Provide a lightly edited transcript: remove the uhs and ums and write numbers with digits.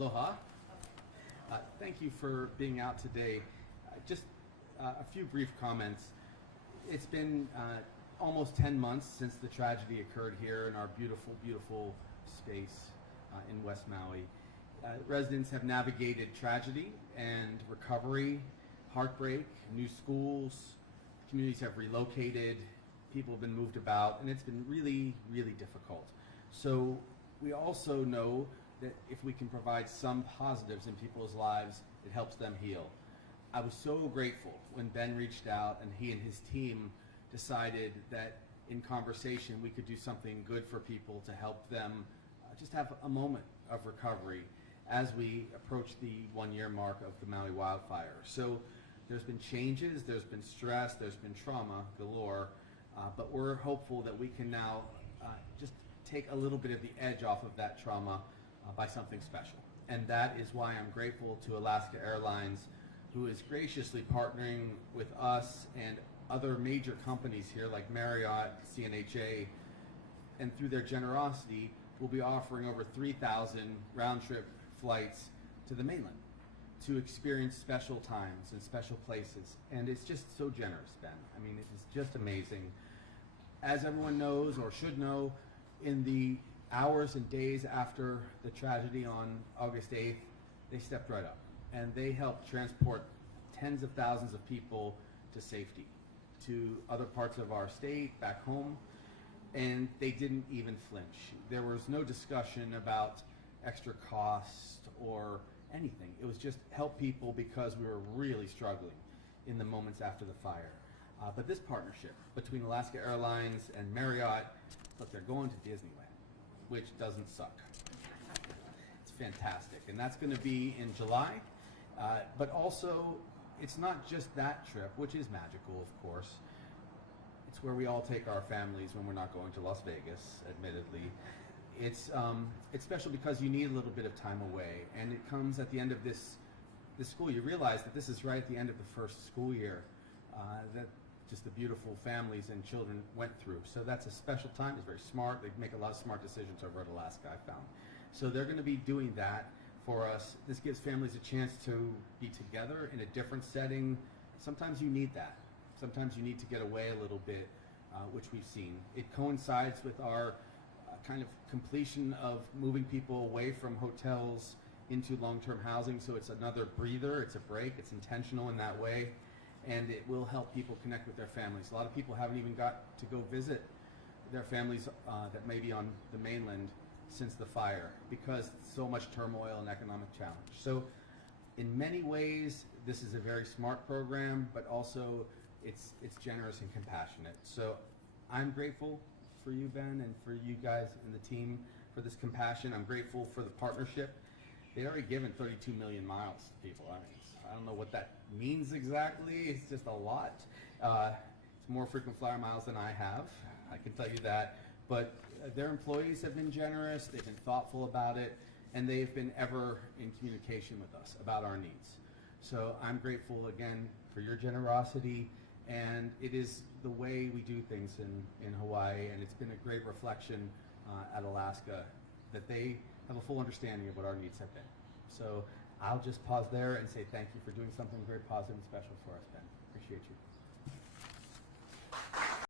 Aloha. Thank you for being out today. Just a few brief comments. It's been almost 10 months since the tragedy occurred here in our beautiful, beautiful space in West Maui. Residents have navigated tragedy and recovery, heartbreak, new schools, communities have relocated, people have been moved about, and it's been really, really difficult. So we also know that if we can provide some positives in people's lives, it helps them heal. I was so grateful when Ben reached out and he and his team decided that in conversation we could do something good for people to help them just have a moment of recovery as we approach the 1-year mark of the Maui wildfire. So there's been changes, there's been stress, there's been trauma galore, but we're hopeful that we can now just take a little bit of the edge off of that trauma by something special. And that is why I'm grateful to Alaska Airlines, who is graciously partnering with us and other major companies here like Marriott, CNHA, and through their generosity, we'll be offering over 3,000 round-trip flights to the mainland to experience special times and special places. And it's just so generous, Ben. I mean, it is just amazing. As everyone knows or should know, in the hours and days after the tragedy on August 8th, they stepped right up and they helped transport tens of thousands of people to safety, to other parts of our state, back home, and they didn't even flinch. There was no discussion about extra cost or anything. It was just help people because we were really struggling in the moments after the fire. But this partnership between Alaska Airlines and Marriott, look, they're going to Disneyland, which doesn't suck. It's fantastic, and that's going to be in July. But also, it's not just that trip, which is magical, of course. It's where we all take our families when we're not going to Las Vegas, admittedly. It's special because you need a little bit of time away, and it comes at the end of this school. You realize that this is right at the end of the first school year that just the beautiful families and children went through. So that's a special time. It's very smart. They make a lot of smart decisions over at Alaska, I found. So they're going to be doing that for us. This gives families a chance to be together in a different setting. Sometimes you need that. Sometimes you need to get away a little bit, which we've seen. It coincides with our kind of completion of moving people away from hotels into long-term housing. So it's another breather. It's a break. It's intentional in that way. And it will help people connect with their families. A lot of people haven't even got to go visit their families that may be on the mainland since the fire because so much turmoil and economic challenge. So in many ways, this is a very smart program, but also it's generous and compassionate. So I'm grateful for you, Ben, and for you guys and the team for this compassion. I'm grateful for the partnership. They've already given 32 million miles to people. I don't know what that means exactly. It's just a lot. It's more frequent flyer miles than I have. I can tell you that. But their employees have been generous. They've been thoughtful about it. And they've been ever in communication with us about our needs. So I'm grateful again for your generosity. And it is the way we do things in Hawaii. And it's been a great reflection at Alaska that they have a full understanding of what our needs have been. So I'll just pause there and say thank you for doing something very positive and special for us, Ben. Appreciate you.